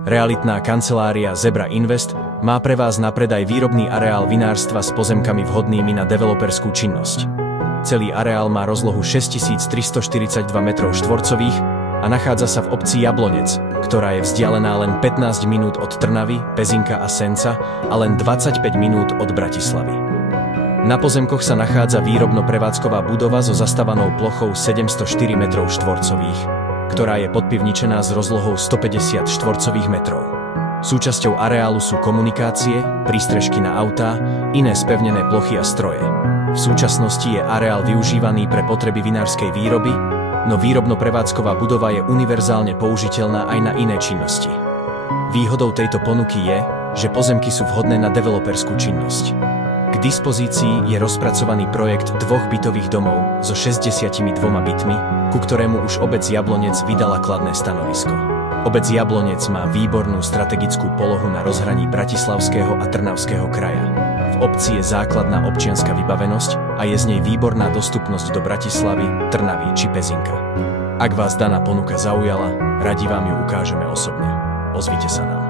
Realitná kancelária Zebra Invest má pre vás na predaj výrobný areál vinárstva s pozemkami vhodnými na developerskú činnosť. Celý areál má rozlohu 6342 m2 a nachádza sa v obci Jablonec, ktorá je vzdialená len 15 minút od Trnavy, Pezinka a Senca a len 25 minút od Bratislavy. Na pozemkoch sa nachádza výrobno-prevádzková budova so zastavanou plochou 704 m2, ktorá je podpivničená s rozlohou 150 štvorcových metrov. Súčasťou areálu sú komunikácie, prístrežky na autá, iné spevnené plochy a stroje. V súčasnosti je areál využívaný pre potreby vinárskej výroby, no výrobno-prevádzková budova je univerzálne použiteľná aj na iné činnosti. Výhodou tejto ponuky je, že pozemky sú vhodné na developerskú činnosť. K dispozícii je rozpracovaný projekt 2 bytových domov so 62 bytmi, ku ktorému už obec Jablonec vydala kladné stanovisko. Obec Jablonec má výbornú strategickú polohu na rozhraní Bratislavského a Trnavského kraja. V obci je základná občianska vybavenosť a je z nej výborná dostupnosť do Bratislavy, Trnavy či Pezinka. Ak vás daná ponuka zaujala, radi vám ju ukážeme osobne. Ozvite sa nám.